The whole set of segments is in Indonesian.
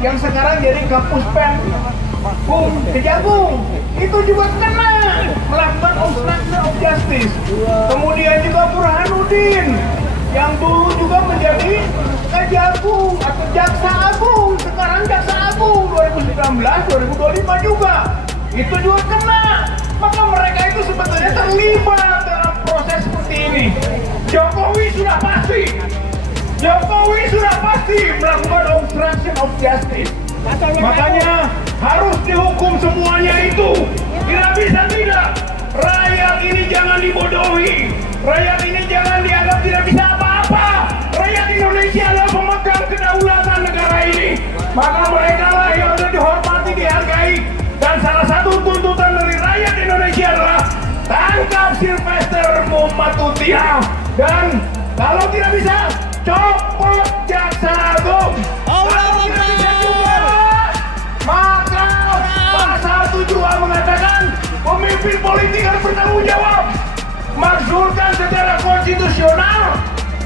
yang sekarang jadi Kapus Pen Kejagung itu juga kena melakukan obstruction of justice. Kemudian juga Burhanuddin yang dulu juga menjadi Kejagung atau Jaksa Agung, sekarang Jaksa Agung 2019-2025 juga itu juga kena. Maka mereka itu sebetulnya terlibat dalam proses seperti ini. Jokowi sudah pasti melakukan obstruction of justice. Makanya harus dihukum semuanya itu. Tidak bisa tidak. Rakyat ini jangan dibodohi. Rakyat ini jangan dianggap tidak bisa apa-apa. Rakyat Indonesia adalah pemegang kedaulatan negara ini. Maka mereka lah yang harus dihormati, dihargai. Dan salah satu tuntutan dari rakyat Indonesia adalah tangkap Sylvester Matutina. Dan kalau tidak bisa, copot Jaksa Agung. Kalau tidak bisa juga, maka pasal 7A mengatakan pemimpin politik harus bertanggung jawab. Makzulkan secara konstitusional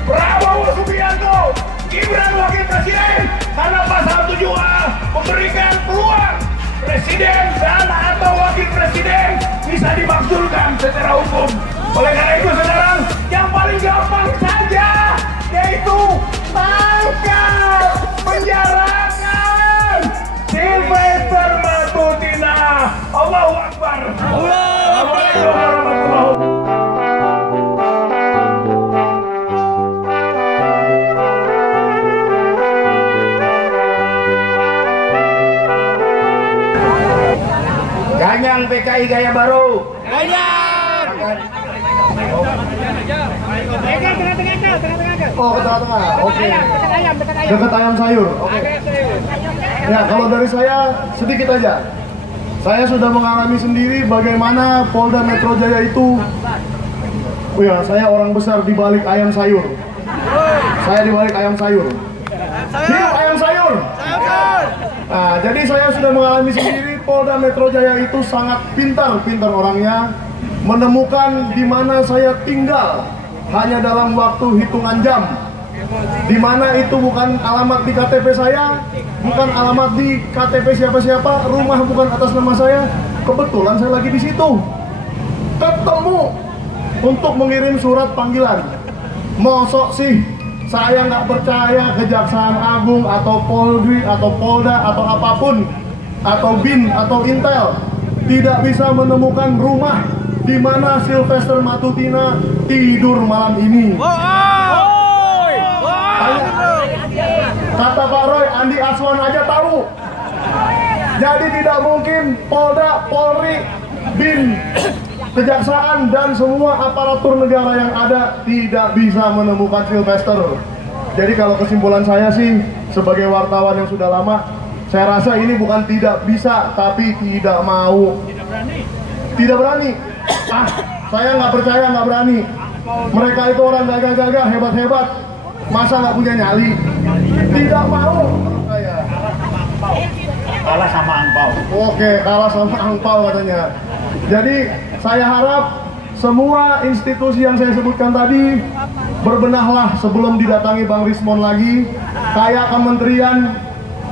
Prabowo Subianto, Gibran Wakil Presiden, karena pasal 7A memberikan peluang Presiden dan atau Wakil Presiden bisa dimakzulkan secara hukum. Oleh karena itu sekarang yang paling gampang saja yaitu tangkap, penjarakan Sylvester Matutina. Allahu Akbar. Assalamualaikum warahmatullahi wabarakatuh. Ganyang PKI gaya baru. Ganyang. Oh, ke tengah-tengah. Oke. Dekat ayam sayur. Oke. Ya, kalau dari saya sedikit aja. Saya sudah mengalami sendiri bagaimana Polda Metro Jaya itu. Oh ya, saya orang besar di balik ayam sayur. Saya di balik ayam sayur. Hidup ayam sayur. Nah, jadi saya sudah mengalami sendiri. Polda Metro Jaya itu sangat pintar orangnya, menemukan di mana saya tinggal hanya dalam waktu hitungan jam. Di mana itu bukan alamat di KTP saya, bukan alamat di KTP siapa-siapa, rumah bukan atas nama saya. Kebetulan saya lagi di situ. Ketemu untuk mengirim surat panggilan. Mosok sih saya nggak percaya Kejaksaan Agung atau Polri atau Polda atau apapun atau BIN atau Intel tidak bisa menemukan rumah di mana Sylvester Matutina tidur malam ini. Kata Pak Roy, Andi Aswan aja tahu. Jadi tidak mungkin Polda, Polri, BIN, Kejaksaan dan semua aparatur negara yang ada tidak bisa menemukan Sylvester. Jadi kalau kesimpulan saya sih sebagai wartawan yang sudah lama, saya rasa ini bukan tidak bisa, tapi tidak mau. Tidak berani. Saya nggak percaya, nggak berani. Mereka itu orang gagah-gagah, hebat-hebat. Masa nggak punya nyali? Tidak mau. Saya kalah sama angpau. Oke, kalah sama angpau katanya. Jadi saya harap semua institusi yang saya sebutkan tadi berbenahlah sebelum didatangi Bang Rismon lagi. Kayak Kementerian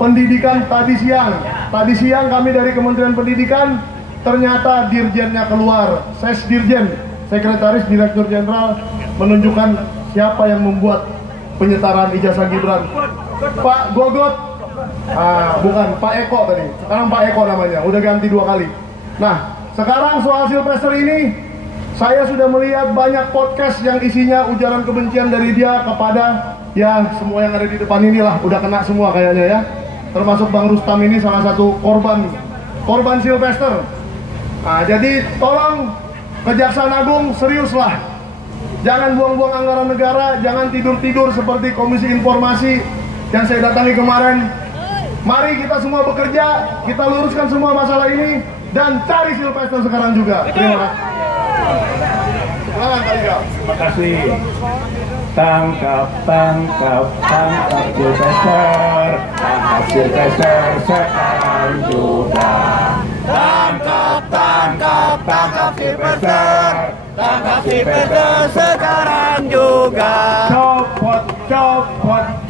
Pendidikan tadi siang. Tadi siang kami dari Kementerian Pendidikan ternyata dirjennya keluar. Sesdirjen, Sekretaris Direktur Jenderal menunjukkan siapa yang membuat penyetaraan ijazah Gibran. Pak Gogot. Bukan Pak Eko tadi. Sekarang Pak Eko namanya. Udah ganti 2 kali. Nah, sekarang soal Sylvester ini, saya sudah melihat banyak podcast yang isinya ujaran kebencian dari dia kepada ya semua yang ada di depan inilah. Udah kena semua kayaknya ya. Termasuk Bang Rustam ini salah satu korban Sylvester. Nah, jadi tolong Kejaksaan Agung seriuslah. Jangan buang-buang anggaran negara, jangan tidur-tidur seperti Komisi Informasi yang saya datangi kemarin. Mari kita semua bekerja, kita luruskan semua masalah ini dan cari Sylvester sekarang juga. Terima kasih. Terima kasih. Tangkap Sylvester, tangkap Sylvester sekarang juga. Tangkap Sylvester, tangkap Sylvester sekarang juga. Copot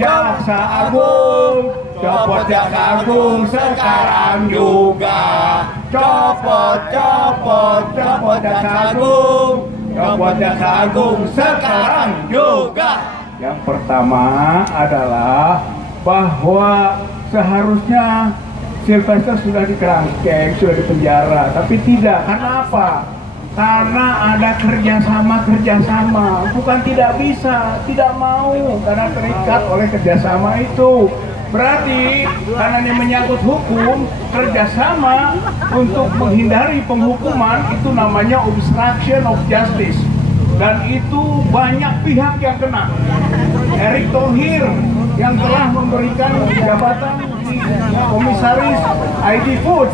Jaksa Agung, Copot Jaksa Agung sekarang juga. Copot, copot, copot Jaksa Agung. Copot Jaksa Agung sekarang juga. Yang pertama adalah bahwa seharusnya Sylvester sudah dikerangkeng, sudah dipenjara, tapi tidak. Karena apa? Karena ada kerjasama, bukan tidak bisa, tidak mau, karena terikat oleh kerjasama itu. Berarti karena ini menyangkut hukum, kerjasama untuk menghindari penghukuman itu namanya obstruction of justice, dan itu banyak pihak yang kena. Erick Thohir yang telah memberikan jabatan di komisaris ID Food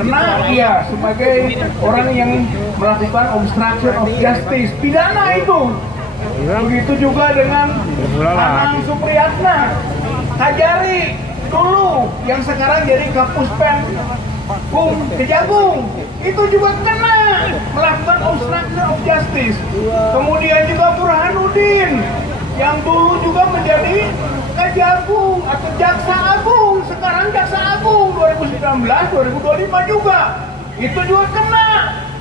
kena dia sebagai orang yang melakukan obstruction of justice, pidana itu. Begitu juga dengan Anang Supriyatna Kajari dulu yang sekarang jadi Kapuspen Kejagung, itu juga kena melakukan obstruction of justice. Kemudian juga Burhanuddin yang dulu juga menjadi Kejagung atau Jaksa Agung, sekarang Jaksa Agung 2019-2025 juga, itu juga kena.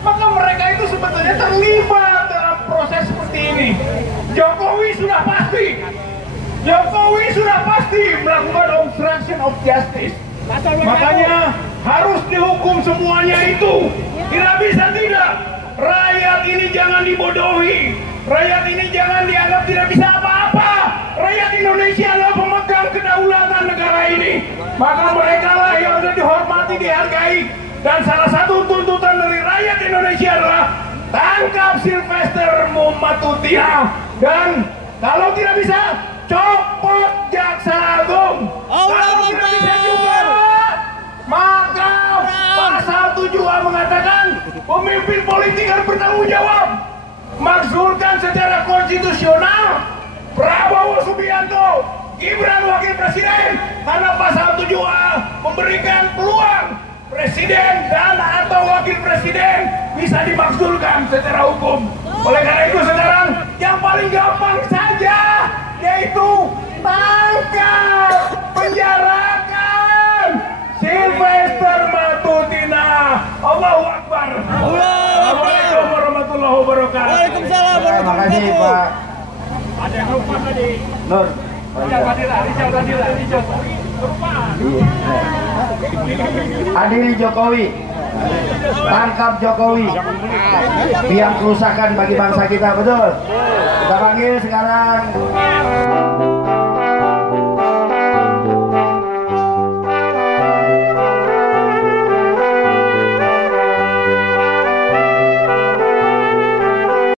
Maka mereka itu sebetulnya terlibat dalam proses seperti ini. Jokowi sudah pasti melakukan obstruction of justice. Makanya harus dihukum semuanya itu. Tidak bisa tidak. Rakyat ini jangan dibodohi. Rakyat ini jangan dianggap tidak bisa apa-apa. Rakyat Indonesia adalah pemegang kedaulatan negara ini. Maka mereka lah yang harus dihormati, dihargai. Dan salah satu tuntutan dari rakyat Indonesia adalah tangkap Sylvester Matutina. Dan kalau tidak bisa, copot Jaksa Agung. Kalau tidak bisa juga, maka pasal 7A mengatakan pemimpin politik harus bertanggung jawab. Makzulkan secara konstitusional Prabowo Subianto, Gibran Wakil Presiden, karena pasal 7A memberikan peluang presiden dan atau wakil presiden bisa dimakzulkan secara hukum. Oleh karena itu sekarang yang paling gampang saja, yaitu tangkap, penjarakan Sylvester Matutina. Allahu Akbar. Assalamualaikum warahmatullahi wabarakatuh. Waalaikumsalam warahmatullahi Terima kasih Pak Ada yang lupa tadi. Nur. Adili Jokowi, tangkap Jokowi, biang kerusakan bagi bangsa kita, betul? Kita panggil sekarang